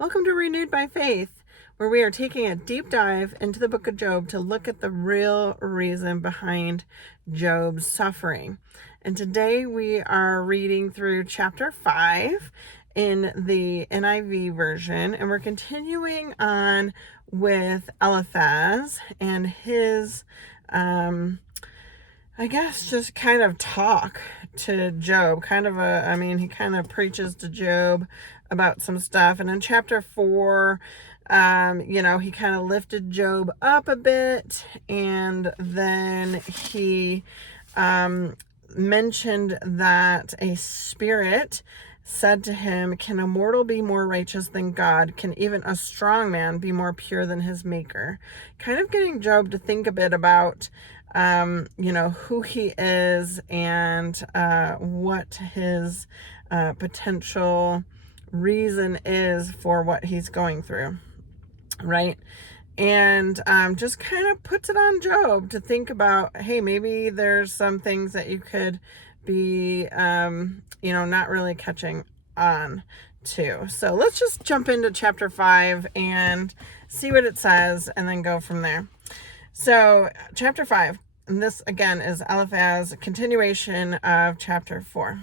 Welcome to Renewed by Faith, where we are taking a deep dive into the book of Job to look at the real reason behind Job's suffering. And today we are reading through chapter 5 in the NIV version, and we're continuing on with Eliphaz and his just kind of talk to Job. He kind of preaches to Job about some stuff. And in chapter 4, he kind of lifted Job up a bit. And then he mentioned that a spirit said to him, "Can a mortal be more righteous than God? Can even a strong man be more pure than his maker?" Kind of getting Job to think a bit about who he is and what his potential reason is for what he's going through, right? And just kind of puts it on Job to think about, hey, maybe there's some things that you could be, not really catching on to. So let's just jump into chapter 5 and see what it says and then go from there. So chapter 5, and this again is Eliphaz, continuation of chapter 4.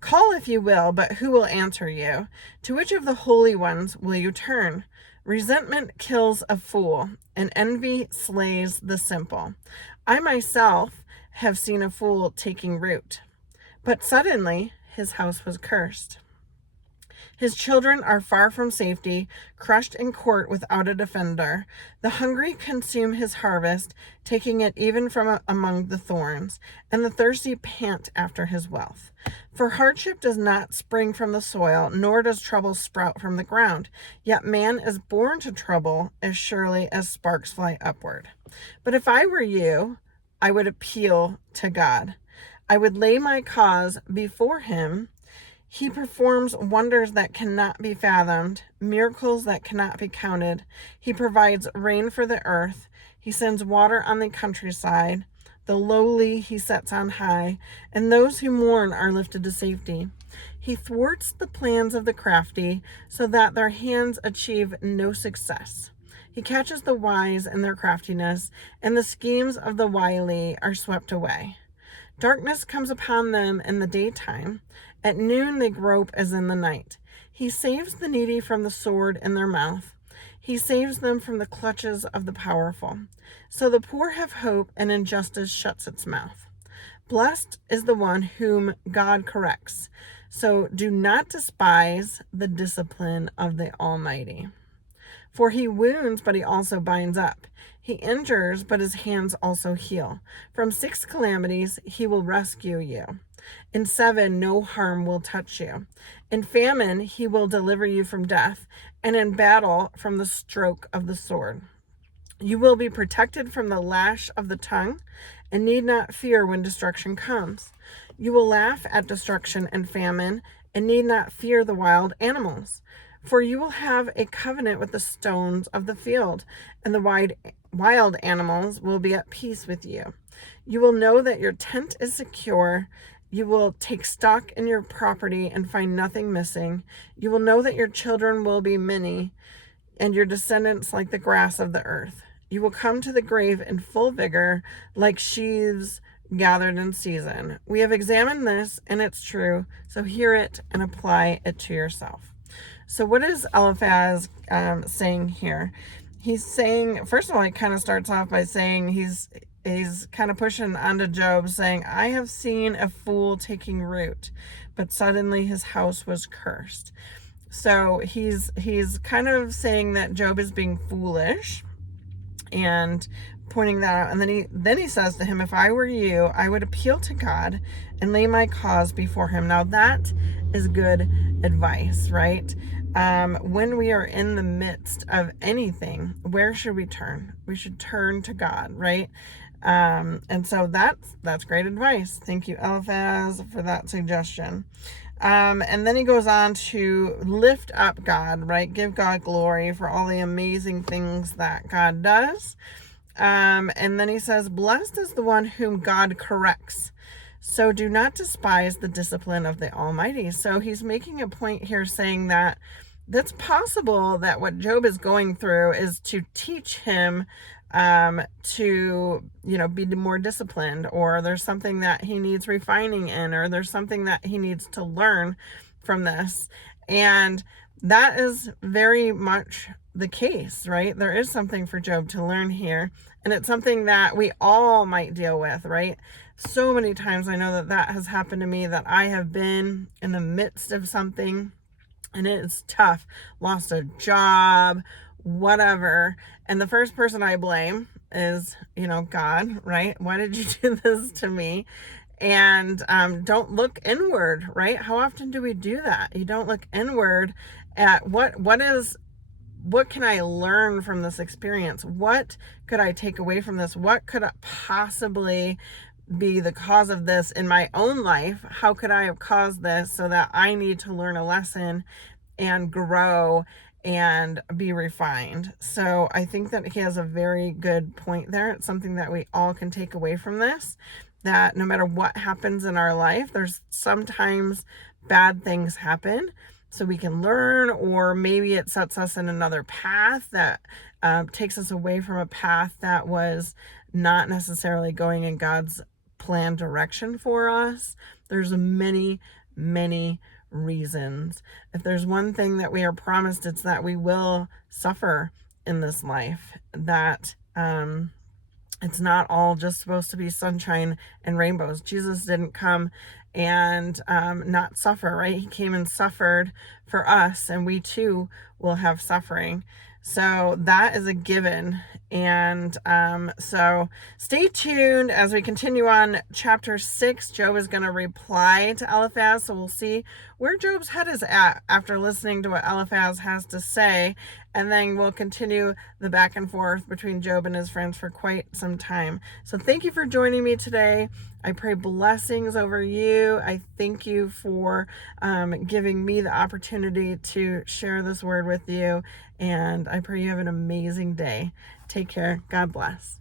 "Call if you will, but who will answer you? To which of the holy ones will you turn? Resentment kills a fool, and envy slays the simple. I myself have seen a fool taking root, but suddenly his house was cursed. His children are far from safety, crushed in court without a defender. The hungry consume his harvest, taking it even from among the thorns, and the thirsty pant after his wealth. For hardship does not spring from the soil, nor does trouble sprout from the ground. Yet man is born to trouble as surely as sparks fly upward. But if I were you, I would appeal to God. I would lay my cause before him. He performs wonders that cannot be fathomed, miracles that cannot be counted. He provides rain for the earth. He sends water on the countryside. The lowly he sets on high, and those who mourn are lifted to safety. He thwarts the plans of the crafty, so that their hands achieve no success. He catches the wise in their craftiness, and the schemes of the wily are swept away. Darkness comes upon them in the daytime. At noon they grope as in the night. He saves the needy from the sword in their mouth. He saves them from the clutches of the powerful. So the poor have hope, and injustice shuts its mouth. Blessed is the one whom God corrects. So do not despise the discipline of the Almighty. For he wounds, but he also binds up. He injures, but his hands also heal. From 6 calamities he will rescue you. In 7 no harm will touch you. In famine he will deliver you from death, and in battle from the stroke of the sword. You will be protected from the lash of the tongue, and need not fear when destruction comes. You will laugh at destruction and famine, and need not fear the wild animals. For you will have a covenant with the stones of the field, and the wild animals will be at peace with you. You will know that your tent is secure. You will take stock in your property and find nothing missing. You will know that your children will be many, and your descendants like the grass of the earth. You will come to the grave in full vigor, like sheaves gathered in season. We have examined this, and it's true, so hear it and apply it to yourself." So what is Eliphaz saying here? He's saying, first of all, he kind of starts off by saying he's kind of pushing onto Job, saying, "I have seen a fool taking root, but suddenly his house was cursed." So he's kind of saying that Job is being foolish and pointing that out. And then he says to him, "If I were you, I would appeal to God and lay my cause before him." Now that is good advice, right? When we are in the midst of anything, where should we turn? We should turn to God, right? And so that's great advice. Thank you, Eliphaz, for that suggestion. And then he goes on to lift up God, right? Give God glory for all the amazing things that God does. And then he says, "Blessed is the one whom God corrects. So do not despise the discipline of the Almighty." So he's making a point here saying that that's possible that what Job is going through is to teach him to, be more disciplined, or there's something that he needs refining in, or there's something that he needs to learn from this. And that is very much the case, right? There is something for Job to learn here, and it's something that we all might deal with, right? So many times I know that has happened to me, that I have been in the midst of something and it's tough, lost a job, whatever. And the first person I blame is, God, right? Why did you do this to me? And don't look inward, right? How often do we do that? You don't look inward at what can I learn from this experience? What could I take away from this? What could possibly be the cause of this in my own life? How could I have caused this, so that I need to learn a lesson and grow and be refined? So I think that he has a very good point there. It's something that we all can take away from this, that no matter what happens in our life, there's sometimes bad things happen, so we can learn, or maybe it sets us in another path that takes us away from a path that was not necessarily going in God's planned direction for us. There's many, many reasons. If there's one thing that we are promised, it's that we will suffer in this life, that it's not all just supposed to be sunshine and rainbows. Jesus didn't come and not suffer, right? He came and suffered for us, and we too will have suffering. So that is a given. And so stay tuned as we continue on chapter 6. Job is going to reply to Eliphaz. So we'll see where Job's head is at after listening to what Eliphaz has to say. And then we'll continue the back and forth between Job and his friends for quite some time. So thank you for joining me today. I pray blessings over you. I thank you for giving me the opportunity to share this word with you. And I pray you have an amazing day. Take care. God bless.